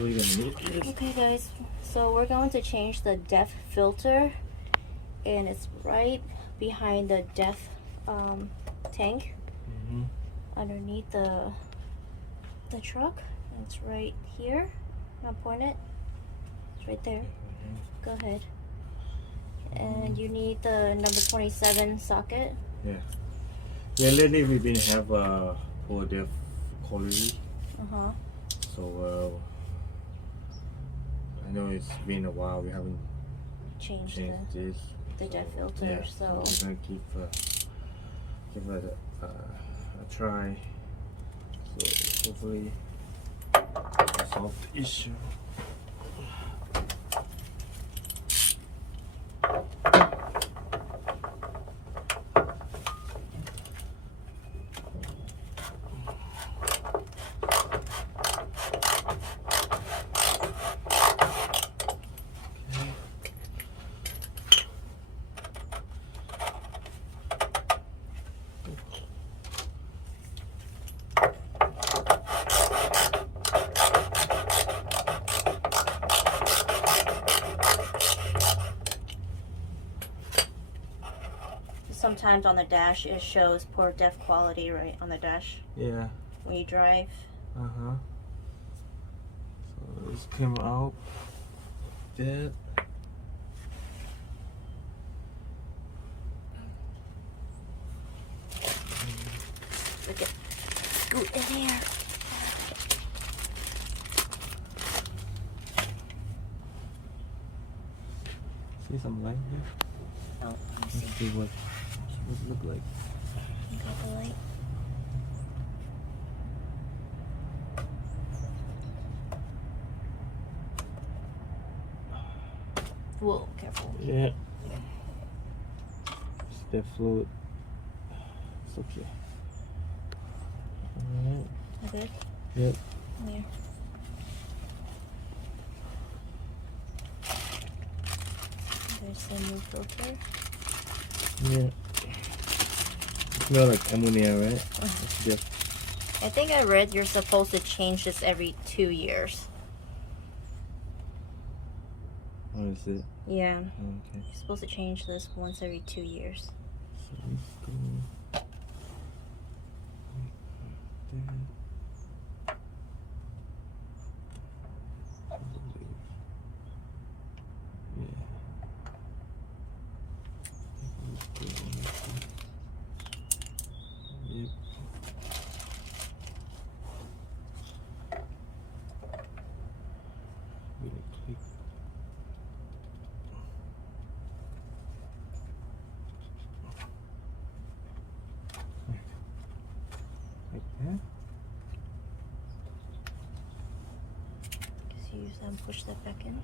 Wait a minute. Okay guys, so we're going to change the depth filter, and it's right behind the depth tank, underneath the truck. It's right here. I'll point it. It's right there. Go ahead. And you need the number 27 socket. Yeah. Yeah, lately we've been have poor depth quality. So I know it's been a while. We haven't Changed this. the depth filter. Yeah, So we're gonna give it a try. So hopefully solve the issue. sometimes on the dash it shows poor depth quality, right, on the dash. Yeah. When you drive. So this came out dead. Look at scoot in here. See some light here? Oh, let me Let's see. see what it look like. You got the light. Whoa, careful. Yeah. Step fluid. It's okay. Alright. You good? Yep. There. There's the new filter. Yeah. It smells like ammonia, right? It's just I think I read you're supposed to change this every 2 years. how is it? Yeah. Okay. You're supposed to change this once every 2 years. So let's go there. I believe. Yeah. Let's go on this one. Yep. Really click. Like that. Just use that and push that back in.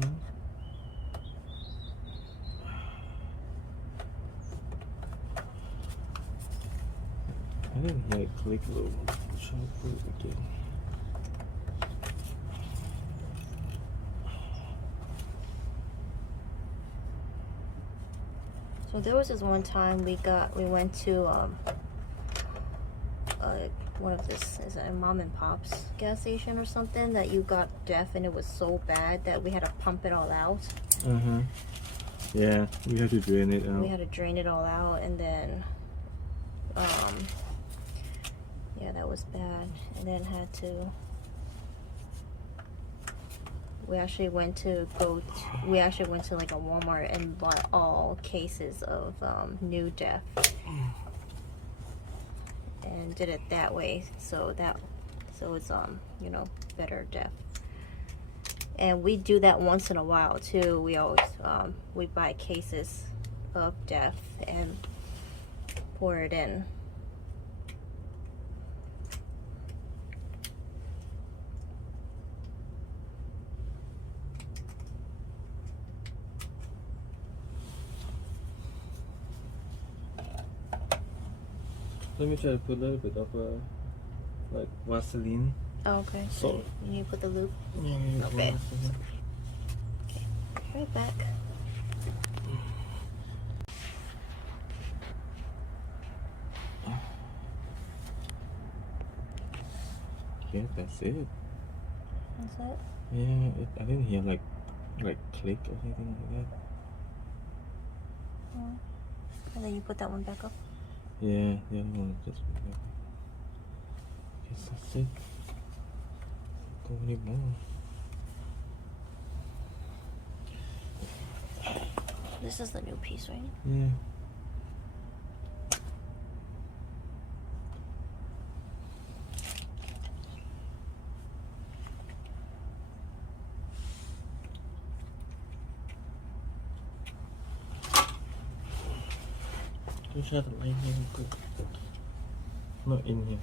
Hmm. I didn't hear it click a little. Try to put it again. So there was this one time we went to one of this is a mom and pop's gas station or something that you got deaf, and it was so bad that we had to pump it all out. Yeah, we had to drain it out. We had to drain it all out, and then yeah, that was bad. And then had to we actually went to like a Walmart and bought all cases of new def and did it that way, so it's you know, better def. And we do that once in a while too. We always we buy cases of def and pour it in. Let me try to put a little bit of like Vaseline. Oh, okay. So you need to put the loop. Yeah, Okay. Okay. Right back. guess that's it. That's it? Yeah, I didn't hear like click or anything like that. Oh. And then you put that one back up. Yeah, the other one just. Guess that's it. Go anymore. This is the new piece, right? Yeah. Go shut the light here. Good. Not in here.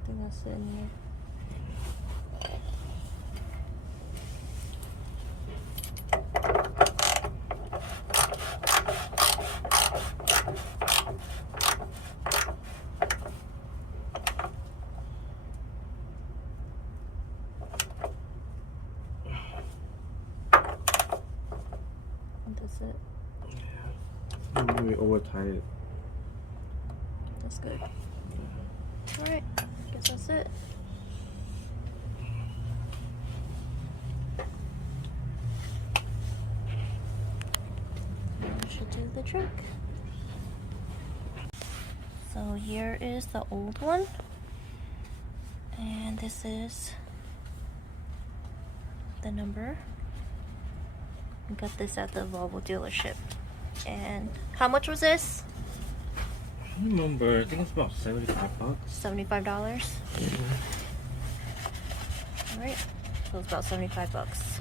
I think that's it in here. That's it. Yeah. We overtied it. That's good. Alright, guess that's it. We should do the trick. So here is the old one. And this is the number. We got this at the Volvo dealership. And how much was this? I don't remember. I think it's about $75. $75. Yeah. Alright, so it's about $75.